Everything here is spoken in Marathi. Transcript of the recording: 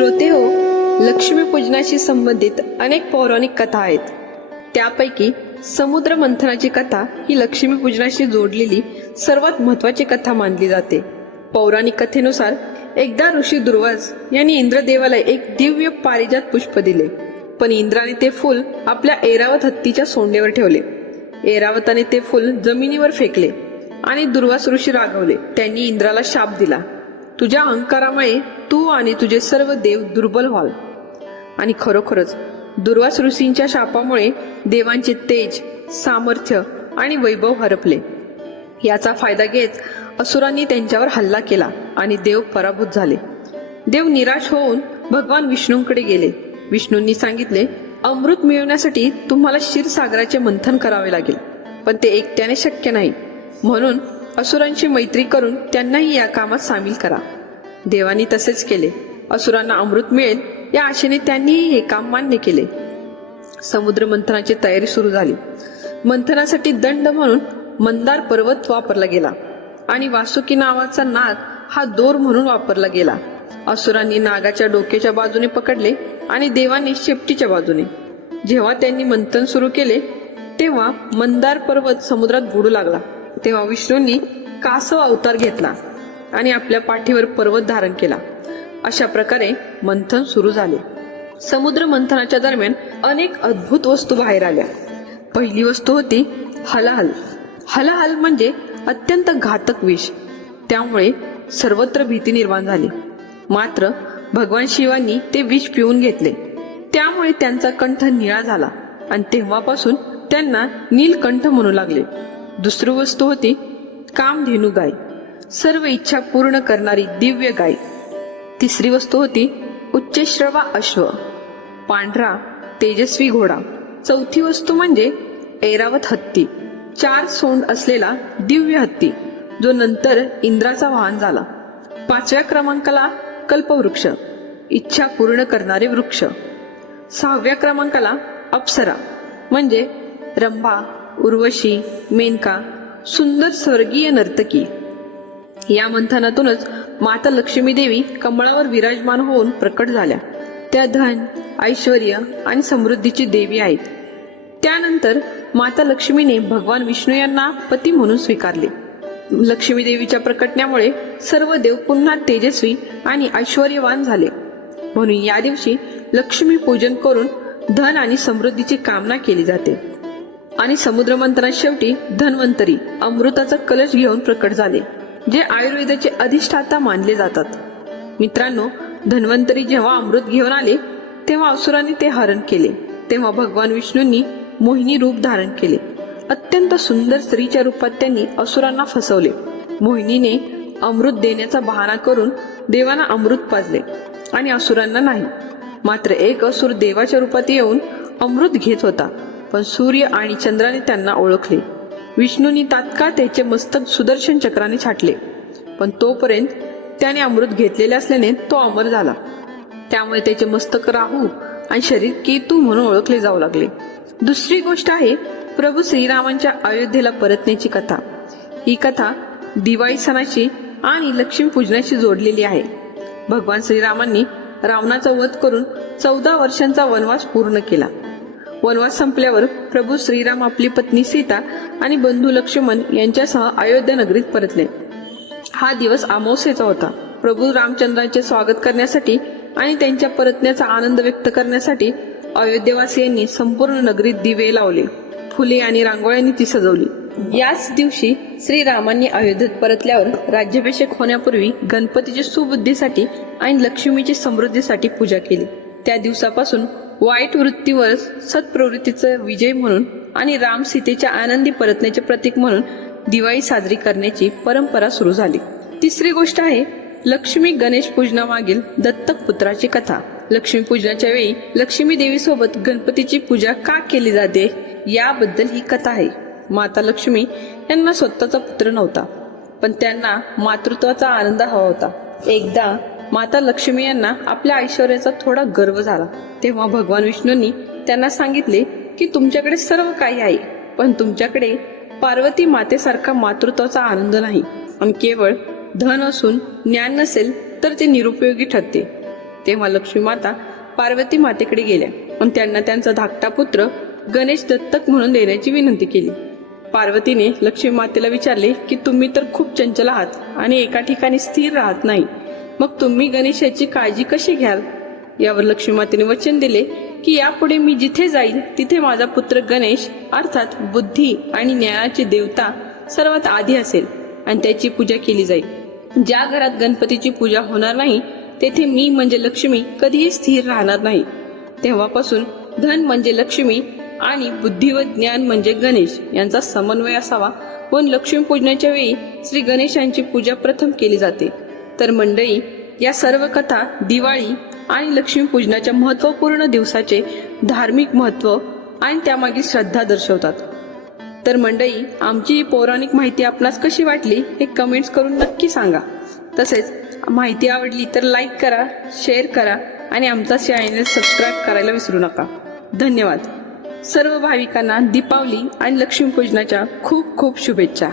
श्रोते हो लक्ष्मीपूजनाशी संबंधित अनेक पौराणिक कथा आहेत. त्यापैकी समुद्र मंथनाची कथा ही लक्ष्मीपूजनाशी जोडलेली सर्वात महत्वाची कथा मानली जाते. पौराणिक कथेनुसार एकदा ऋषी दुर्वास यांनी इंद्रदेवाला एक दिव्य पारिजात पुष्प दिले. पण इंद्राने ते फूल आपल्या ऐरावत हत्तीच्या सोंडेवर ठेवले. ऐरावताने ते फूल जमिनीवर फेकले आणि दुर्वास ऋषी रागवले. त्यांनी इंद्राला शाप दिला. तुझ्या अहंकारामुळे तू आणि तुझे सर्व देव दुर्बल व्हाल. आणि खरोखरच दुर्वास ऋषींच्या शापामुळे देवांचे तेज सामर्थ्य आणि वैभव हरपले. याचा फायदा घेत असुरांनी त्यांच्यावर हल्ला केला आणि देव पराभूत झाले. देव निराश होऊन भगवान विष्णूंकडे गेले. विष्णूंनी सांगितले अमृत मिळवण्यासाठी तुम्हाला क्षीरसागराचे मंथन करावे लागेल पण ते एकट्याने शक्य नाही. म्हणून असुरांची मैत्री करून त्यांनाही या कामात सामील करा. देवानी तसेच केले. असुरांना अमृत मिळेल या आशेने त्यांनीही हे काम मान्य केले. समुद्र मंथनाची तयारी सुरू झाली. मंथनासाठी दंड म्हणून मंदार पर्वत वापरला गेला आणि वासुकी नावाचा नाग हा दोर म्हणून वापरला गेला. असुरांनी नागाच्या डोक्याच्या बाजूने पकडले आणि देवाने शेपटीच्या बाजूने. जेव्हा त्यांनी मंथन सुरू केले तेव्हा मंदार पर्वत समुद्रात बुडू लागला. तेव्हा विष्णूंनी कासव अवतार घेतला आणि आपल्या पाठीवर पर्वत धारण केला. अशा प्रकारे मंथन सुरू झाले. समुद्र मंथनाच्या दरम्यान अनेक अद्भुत वस्तू बाहेर आल्या. पहिली वस्तू होती हलाहल. हलाहल म्हणजे अत्यंत घातक विष. त्यामुळे सर्वत्र भीती निर्माण झाली. मात्र भगवान शिवांनी ते विष पिऊन घेतले. त्यामुळे त्यांचा कंठ निळा झाला आणि तेव्हापासून त्यांना नीलकंठ म्हणू लागले. दुसरी वस्तू होती कामधेनू गाय. सर्व इच्छा पूर्ण करणारी दिव्य गाय. तिसरी वस्तू होती उच्चश्रवा अश्व. पांढरा तेजस्वी घोडा. चौथी वस्तू म्हणजे ऐरावत हत्ती. चार सोंड असलेला दिव्य हत्ती जो नंतर इंद्राचा वाहन झाला. पाचव्या क्रमांकाला कल्पवृक्ष. इच्छा पूर्ण करणारे वृक्ष. सहाव्या क्रमांकाला अप्सरा म्हणजे रंभा उर्वशी मेनका सुंदर स्वर्गीय नर्तकी. या मंथनातूनच माता लक्ष्मी देवी कमळावर विराजमान होऊन प्रकट झाल्या. त्या धन ऐश्वर आणि समृद्धीची देवी आहेत. त्यानंतर माता लक्ष्मीने भगवान विष्णू यांना पती म्हणून स्वीकारले. लक्ष्मी देवीच्या प्रकटण्यामुळे सर्व देव पुन्हा तेजस्वी आणि ऐश्वर्यवान झाले. म्हणून या दिवशी लक्ष्मी पूजन करून धन आणि समृद्धीची कामना केली जाते. आणि समुद्रमंथना शेवटी धन्वंतरी अमृताचा कलश घेऊन प्रकट झाले जे आयुर्वेदाचे अधिष्ठाता मानले जातात. मित्रांनो धन्वंतरी जेव्हा अमृत घेऊन आले तेव्हा असुरांनी ते हरण केले. तेव्हा भगवान विष्णूंनी मोहिनी रूप धारण केले. अत्यंत सुंदर स्त्रीच्या रूपात त्यांनी असुरांना फसवले. मोहिनीने अमृत देण्याचा बहाणा करून देवांना अमृत पाजले आणि असुरांना नाही. मात्र एक असुर देवाच्या रूपात येऊन अमृत घेत होता. पण सूर्य आणि चंद्राने त्यांना ओळखले. विष्णूंनी तात्काळ त्याचे मस्तक सुदर्शन चक्राने छाटले. पण तोपर्यंत त्याने अमृत घेतलेले असल्याने तो अमर झाला. त्यामुळे त्याचे मस्तक राहू आणि शरीर केतू म्हणून ओळखले जाऊ लागले. दुसरी गोष्ट आहे प्रभू श्रीरामांच्या अयोध्येला परतण्याची कथा. ही कथा दिवाळी सणाशी आणि लक्ष्मी पूजनाशी जोडलेली आहे. भगवान श्रीरामांनी रावणाचा वध करून चौदा वर्षांचा वनवास पूर्ण केला. वनवास संपल्यावर प्रभू श्रीराम आपली पत्नी सीता आणि बंधू लक्ष्मण यांच्यासह अयोध्या नगरीत परतले. हा दिवस अमावस्येचा होता. प्रभू रामचंद्रांचे स्वागत करण्यासाठी आणि त्यांच्या परतण्याचा आनंद व्यक्त करण्यासाठी अयोध्येवासियांनी संपूर्ण नगरीत दिवे लावले फुले आणि रांगोळ्यांनी ती सजवली. याच दिवशी श्रीरामांनी अयोध्येत परतल्यावर राज्याभिषेक होण्यापूर्वी गणपतीच्या सुबुद्धीसाठी आणि लक्ष्मीची समृद्धीसाठी पूजा केली. त्या दिवसापासून वाईट वृत्तीवर सत्प्रवृत्तीचा विजय म्हणून आणि राम सीतेच्या आनंदी परतण्याचे प्रतीक म्हणून दिवाळी साजरी करण्याची परंपरा सुरू झाली. तिसरी गोष्ट आहे लक्ष्मी गणेश पूजनामागील दत्तक पुत्राची कथा. लक्ष्मी पूजनाच्या वेळी लक्ष्मी देवीसोबत गणपतीची पूजा का केली जाते याबद्दल ही कथा आहे. माता लक्ष्मी यांना स्वतःचा पुत्र नव्हता पण त्यांना मातृत्वाचा आनंद हवा होता. एकदा माता लक्ष्मी यांना आपल्या ऐश्वर्याचा थोडा गर्व झाला. तेव्हा भगवान विष्णूंनी त्यांना सांगितले की तुमच्याकडे सर्व काही आहे पण तुमच्याकडे पार्वती मातेसारखा मातृत्वाचा आनंद नाही. आणि केवळ धन असून ज्ञान नसेल तर ते निरुपयोगी ठरते. तेव्हा लक्ष्मी माता पार्वती मातेकडे गेल्या आणि त्यांना त्यांचा धाकटा पुत्र गणेश दत्तक म्हणून देण्याची विनंती केली. पार्वतीने लक्ष्मी मातेला विचारले की तुम्ही तर खूप चंचल आहात आणि एका ठिकाणी स्थिर राहत नाही. मग तुम्ही गणेशाची काळजी कशी घ्याल? यावर लक्ष्मी मातेने वचन दिले की यापुढे मी जिथे जाईल तिथे माझा पुत्र गणेश अर्थात बुद्धी आणि ज्ञानाची देवता सर्वात आधी असेल आणि त्याची पूजा केली जाईल. ज्या घरात गणपतीची पूजा होणार नाही तेथे मी म्हणजे लक्ष्मी कधीही स्थिर राहणार नाही. तेव्हापासून धन म्हणजे लक्ष्मी आणि बुद्धी व ज्ञान म्हणजे गणेश यांचा समन्वय असावा पण लक्ष्मी पूजनाच्या वेळी श्री गणेशांची पूजा प्रथम केली जाते. तर मंडळी या सर्व कथा दिवाळी आणि लक्ष्मीपूजनाच्या महत्त्वपूर्ण दिवसाचे धार्मिक महत्त्व आणि त्यामागील श्रद्धा दर्शवतात. तर मंडळी आमची ही पौराणिक माहिती आपणास कशी वाटली हे कमेंट्स करून नक्की सांगा. तसेच माहिती आवडली तर लाईक करा शेअर करा आणि आमचा चॅनल सबस्क्राईब करायला विसरू नका. धन्यवाद. सर्व भाविकांना दीपावली आणि लक्ष्मीपूजनाच्या खूप खूप शुभेच्छा.